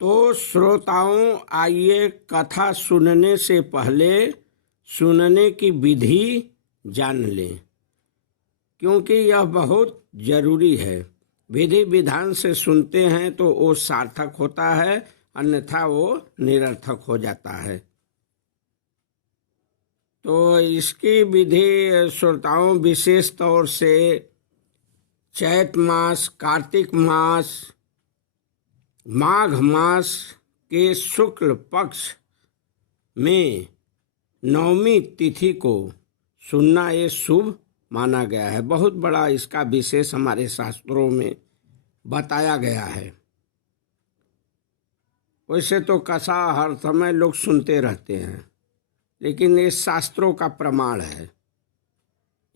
तो श्रोताओं, आइए कथा सुनने से पहले सुनने की विधि जान लें, क्योंकि यह बहुत जरूरी है। विधि विधान से सुनते हैं तो वो सार्थक होता है, अन्यथा वो निरर्थक हो जाता है। तो इसकी विधि श्रोताओं विशेष तौर से चैत मास, कार्तिक मास, माघ मास के शुक्ल पक्ष में नवमी तिथि को सुनना ये शुभ माना गया है। बहुत बड़ा इसका विशेष हमारे शास्त्रों में बताया गया है। वैसे तो कथा हर समय लोग सुनते रहते हैं, लेकिन ये शास्त्रों का प्रमाण है।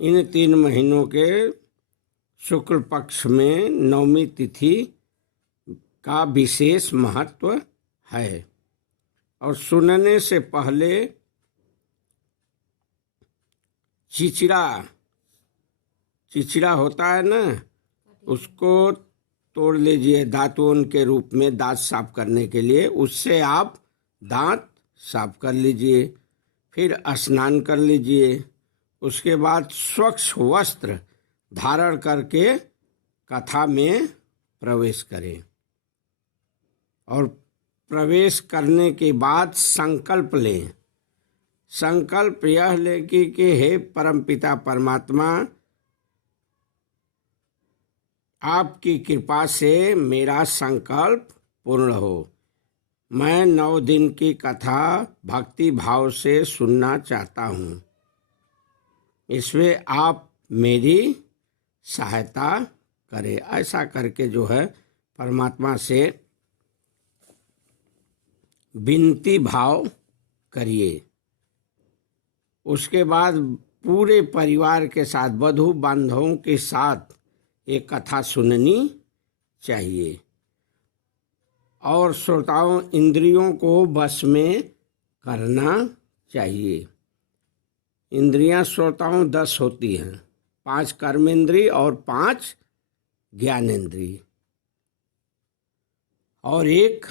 इन 3 महीनों के शुक्ल पक्ष में नवमी तिथि का विशेष महत्व है। और सुनने से पहले चिचिड़ा होता है ना, उसको तोड़ लीजिए दातून के रूप में, दांत साफ करने के लिए। उससे आप दांत साफ कर लीजिए, फिर स्नान कर लीजिए। उसके बाद स्वच्छ वस्त्र धारण करके कथा में प्रवेश करें। और प्रवेश करने के बाद संकल्प लें। संकल्प यह लें कि हे परमपिता परमात्मा, आपकी कृपा से मेरा संकल्प पूर्ण हो। मैं 9 दिन की कथा भक्ति भाव से सुनना चाहता हूँ। इसमें आप मेरी सहायता करें। ऐसा करके जो है परमात्मा से विनती भाव करिए। उसके बाद पूरे परिवार के साथ, बंधु बांधवों के साथ एक कथा सुननी चाहिए। और श्रोताओं, इंद्रियों को वश में करना चाहिए। इंद्रियां श्रोताओं 10 होती हैं, 5 कर्मेंद्री और 5 ज्ञानेंद्री, और 1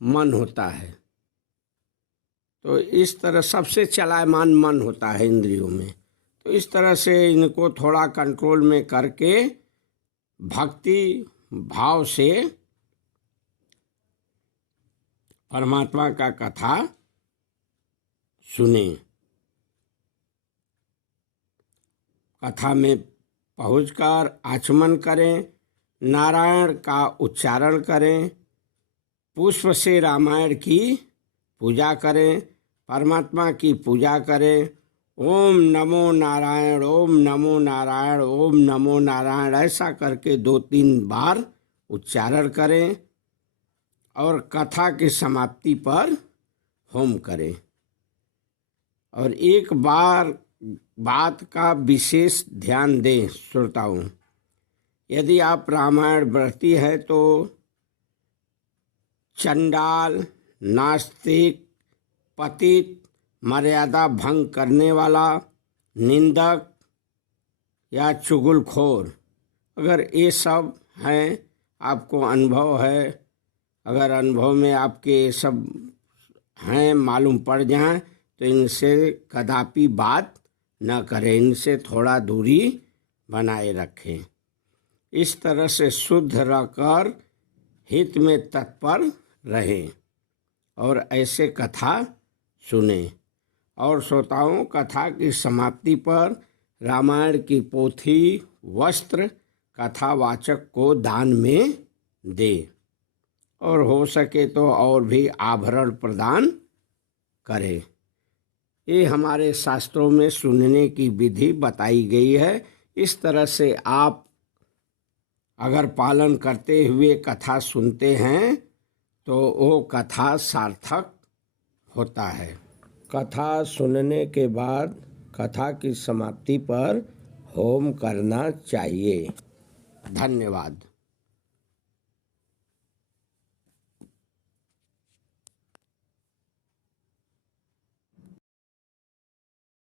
मन होता है। तो इस तरह सबसे चलायमान मन होता है इंद्रियों में। तो इस तरह से इनको थोड़ा कंट्रोल में करके भक्ति भाव से परमात्मा का कथा सुने। कथा में पहुंचकर आचमन करें, नारायण का उच्चारण करें, पुष्प से रामायण की पूजा करें, परमात्मा की पूजा करें। ओम नमो नारायण, ओम नमो नारायण, ओम नमो नारायण, ऐसा करके 2-3 बार उच्चारण करें। और कथा की समाप्ति पर होम करें। और एक बात का विशेष ध्यान दें श्रोताओं, यदि आप रामायण व्रती है तो चंडाल, नास्तिक, पतित, मर्यादा भंग करने वाला, निंदक या चुगलखोर, अगर ये सब हैं, आपको अनुभव है, अगर अनुभव में आपके सब हैं, मालूम पड़ जाएं, तो इनसे कदापि बात न करें, इनसे थोड़ा दूरी बनाए रखें। इस तरह से शुद्ध रहकर हित में तत्पर रहें और ऐसे कथा सुने। और श्रोताओं, कथा की समाप्ति पर रामायण की पोथी, वस्त्र कथावाचक को दान में दे, और हो सके तो और भी आभरण प्रदान करें। ये हमारे शास्त्रों में सुनने की विधि बताई गई है। इस तरह से आप अगर पालन करते हुए कथा सुनते हैं तो वो कथा सार्थक होता है। कथा सुनने के बाद कथा की समाप्ति पर होम करना चाहिए। धन्यवाद।